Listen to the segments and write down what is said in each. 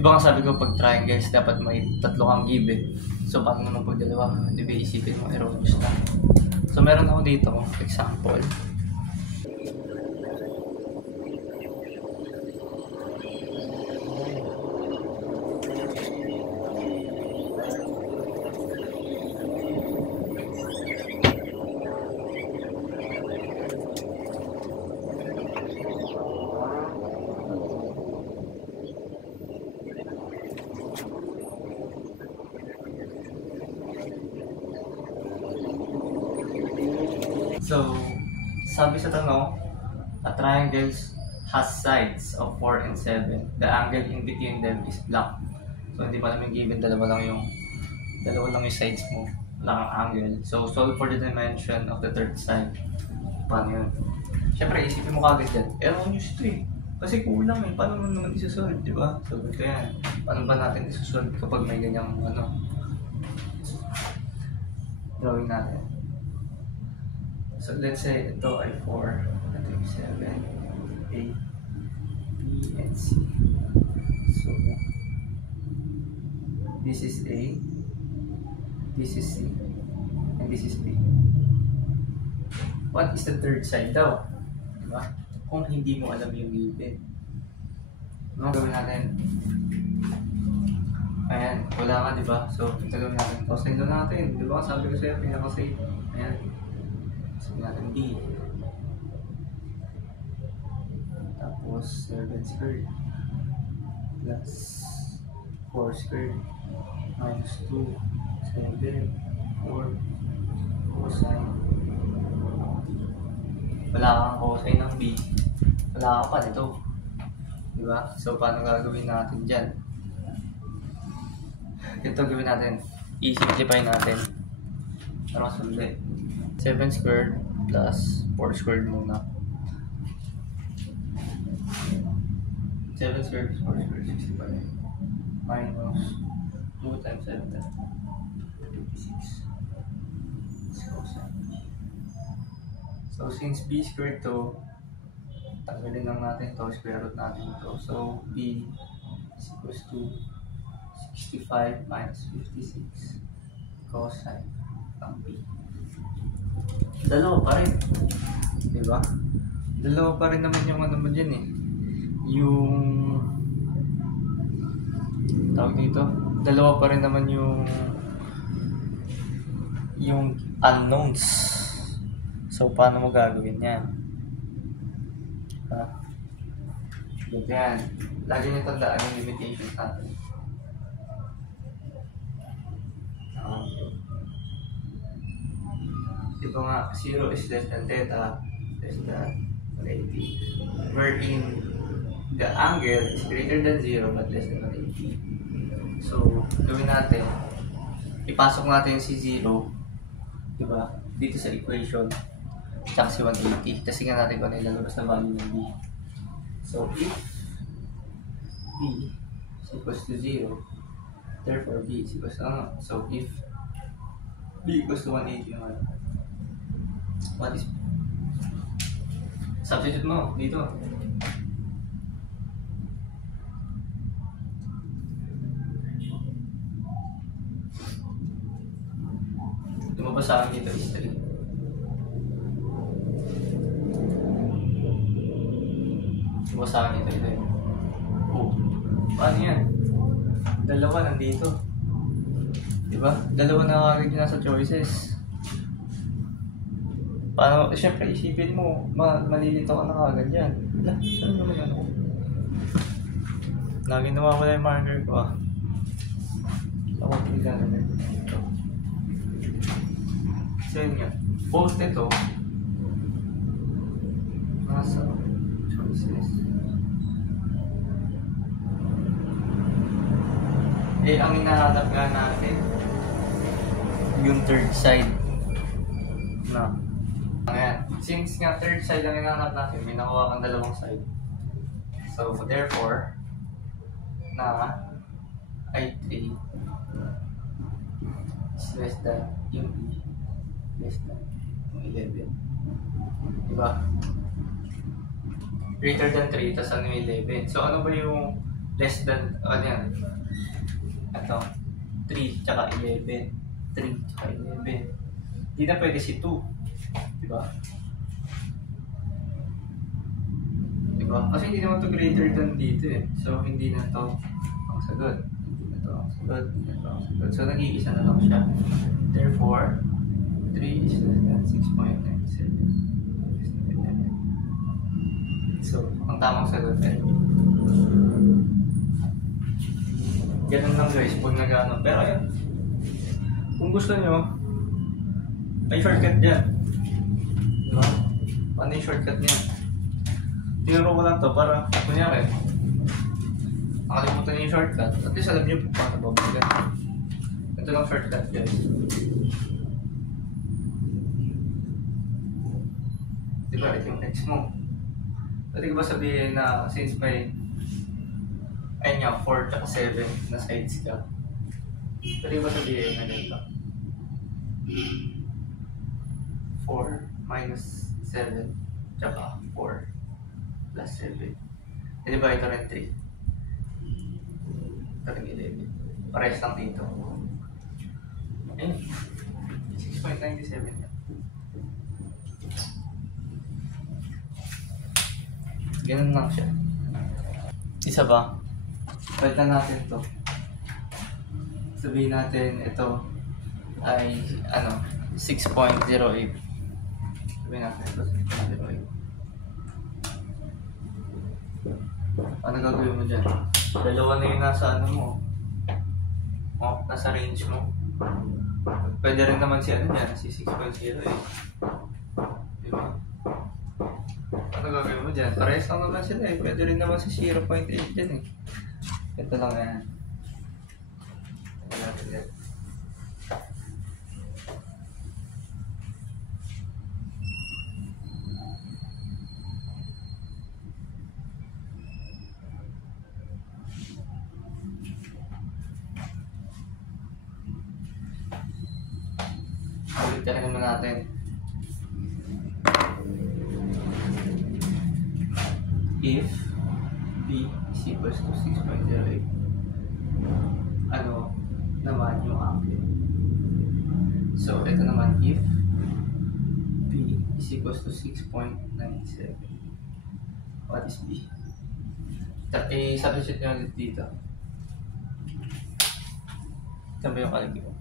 Di ba nga sabi ko pag triangles, dapat may tatlo kang give eh. So, paano naman pag dalawa? Di ba isipin mo, erroneous na. So, meron ako dito, example. So, sabi sa tanong, a triangle has sides of 4 and 7. The angle in between them is black. So, hindi pa namin given, dalawa lang yung sides mo. Wala kang angle. So, solve for the dimension of the third side. Paano yun? Siyempre, isipin mo kagad yan. Erroneous ito eh. Kasi kulang eh. Paano mo naman isusolve, di ba? So, ito yan. Paano ba natin isusolve kapag may ganyang drawing natin? So let's say ito ay 4, ito yung 7, A, B, and C. So this is A, this is C, and this is B. What is the third side daw? Diba? Kung hindi mo alam yung given. Ano gawin natin? Ayan, wala ka diba? So ito gawin natin. Tosin doon natin. Diba? Sabi ko sa'yo, pinaka-safe. Ayan. Sabi natin B. Tapos 7 squared plus 4 squared minus 2, 7, 4 cosine. Wala kang cosine ng B. Wala ka pa nito. Diba? So paano gagawin natin dyan? Ito gawin natin. I-simplify natin. Para masulay. 7 squared plus 4 squared muna. 7 squared plus 4 squared, 65. Minus 2 times 7, 56. So, since b squared to, tanggalin lang natin to, square root natin to. So, b is equals to 65 minus 56 cosine ng b. Dalawa pa rin. Diba? Dalawa pa rin naman yung ano mo dyan eh. Yung tawag dito. Dalawa pa rin naman yung unknowns. So, paano mo gagawin yan? Yan. Lagi niyo tandaan yung limitations natin. Diba nga, 0 is less than theta, less than 180. Wherein the angle is greater than 0 but less than 180. So, gawin natin, ipasok natin si 0, diba, dito sa equation, tsaka si 180. Kasi nga natin kung ano ilalabas na value ng b. So, if b is equals to 0, therefore b is equals to so if b equals to 180 naman, what is substitute mo dito? Lumabas sa akin dito is 3. Lumabas sa akin dito yun. Oh, paano yan? Dalawa nandito. Diba? Dalawa na kagad yun nasa choices. Paano? Siyempre, isipin mo, malilito ka na kagad yan. Wala, saan naman yan ako? Lagi nawawala yung marker ko ah. Ako tingnan naman. So yun nga, both ito nasa choices. Eh, ang hinahanap nga natin yung third side na ayan. Since nga third side ang hinahanap natin, may nakuha kang dalawang side. So, therefore, na I3 is less than yung B, less than yung 11. Diba? Greater than 3, tas ano yung 11. So, ano ba yung less than, ano yan, ito, 3 tsaka 11. 3 tsaka 11. Hindi na pwede si 2. Diba? Diba? Kasi hindi naman to greater than dito eh. So, hindi na to ang sagot. Hindi na to ang sagot. Hindi na to ang sagot. So, nag-iisa na lang siya. Therefore, 3 is less than 6.97. So, ang tamang sagot ay ganun lang guys, pag nag-ano. Pero yun, kung gusto nyo, may shortcut dyan. Diba? Paano yung shortcut niya? Tinuro ko lang to para, kunyari, nakalimutan niyo yung shortcut. At least alam niyo kung paano babalikan. Ito lang shortcut guys. Diba, ito yung x mo. Pwede ko ba sabihin na since may ayun nga, 4 at 7 na sides ka, pwede ko ba sabihin na ganito? 4 minus 7 tsaka 4 plus 7. E diba ito rin 3? Ito rin 11. Parehas lang dito. Ayun. 6.97 yan. Ganun lang siya. Isa ba? Palitan natin to. Sabihin natin ito ay ano 6.08. Sabihin natin ito 6.08. Ano gagawin mo dyan? Dalawa na yung nasa ano mo. Oh, nasa range mo. Pwede rin naman si ano dyan, si 6.08. Diba? Ano gagawin mo dyan? Parehas lang naman sila eh. Pwede rin naman si 0.8 dyan eh. Ito lang yan. Ito natin yan. Ulit ka naman natin. If B is equals to 6.08, ano naman yung angle? So, ito naman if B is equals to 6.97. What is B? Substitute nyo ulit dito. Ito ba yung kalagay mo?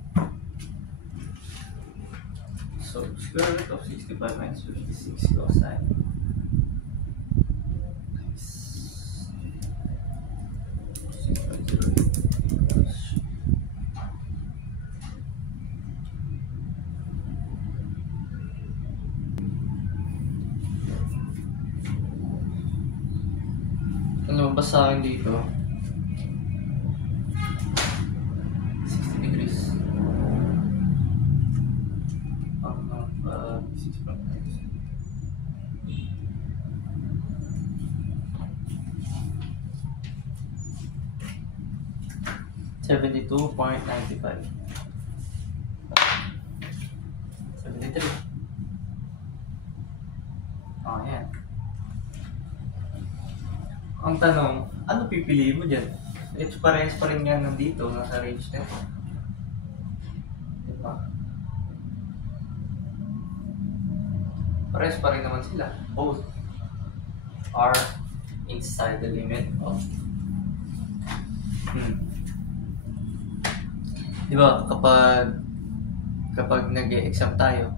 So, square root of 65 minus 56 cosine. Lumabas sa akin dito 60 degrees. 72.95. 73. Oh, yan. Ang tanong, ano pipiliin mo dyan? Ito parehas pa rin yan nandito, nasa range na ito. Diba? Parehas pa rin naman sila. Both are inside the limit of diba, kapag nag-e-exam tayo,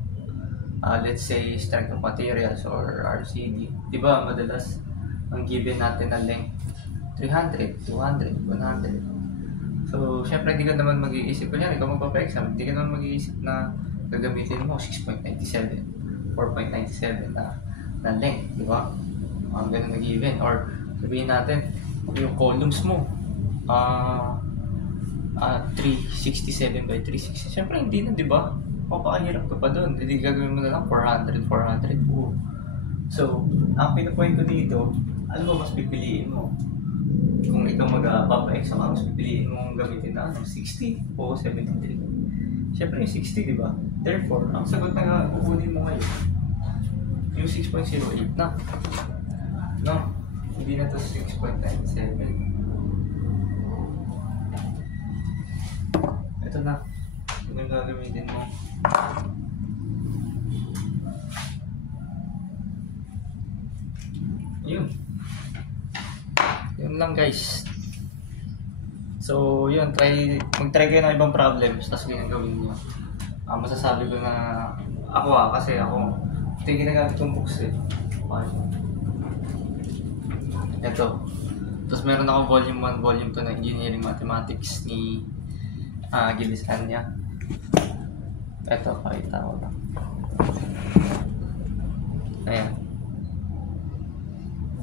let's say strength of materials or RCD, diba madalas ang given natin na length 300, 200, 100. So, syempre hindi ka naman mag-iisip, kunyari ikaw magpapa-exam, hindi ka naman mag-iisip na gagamitin mo 6.97, 4.97 na length, diba? Ang ganun na given. Or sabihin natin yung columns mo 367 by 360. Siyempre hindi na, di ba? Papakahirap ka pa doon. Hindi gagawin mo na lang 400, 400 po. So, ang pinapoint ko dito, ano ba mas pipiliin mo? Kung ikaw magpapa-exam, mas pipiliin mo gamitin na 60 o 73. Siyempre yung 60, di ba? Therefore, ang sagot na kukunin mo ngayon, yung 6.08 na. No? Hindi na to 6.97. ito na. Ito yung gagamitin mo. Yun. Yun lang guys. So yun, mag-try kayo ng ibang problems, tapos ginagawin nyo. Masasabi ko na ako kasi ito yung ginagamit kong books eh. Ito. Tapos meron ako volume 1, volume 2 ng Engineering Mathematics ni Gilis Anya. Ito, pakita ko lang. Ayan.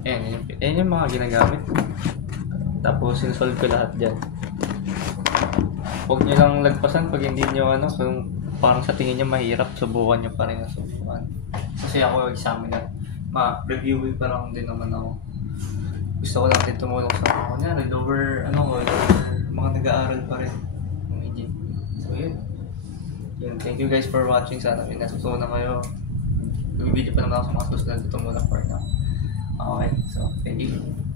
Ayan yung mga ginagamit. Tapos sinsolve ko lahat dyan. Huwag nyo lang lagpasan pag hindi nyo kung parang sa tingin nyo mahirap, subukan nyo pa rin na subukan. Kasi ako examiner, reviewing pa lang din naman ako. Gusto ko lang din tumulong sa lower mga nag-aaral pa rin ng EG. So yun. Thank you guys for watching. Sana may natutunan kayo. Mag-video pa naman ako sa mga susunod na tumulong for now. Okay, so thank you.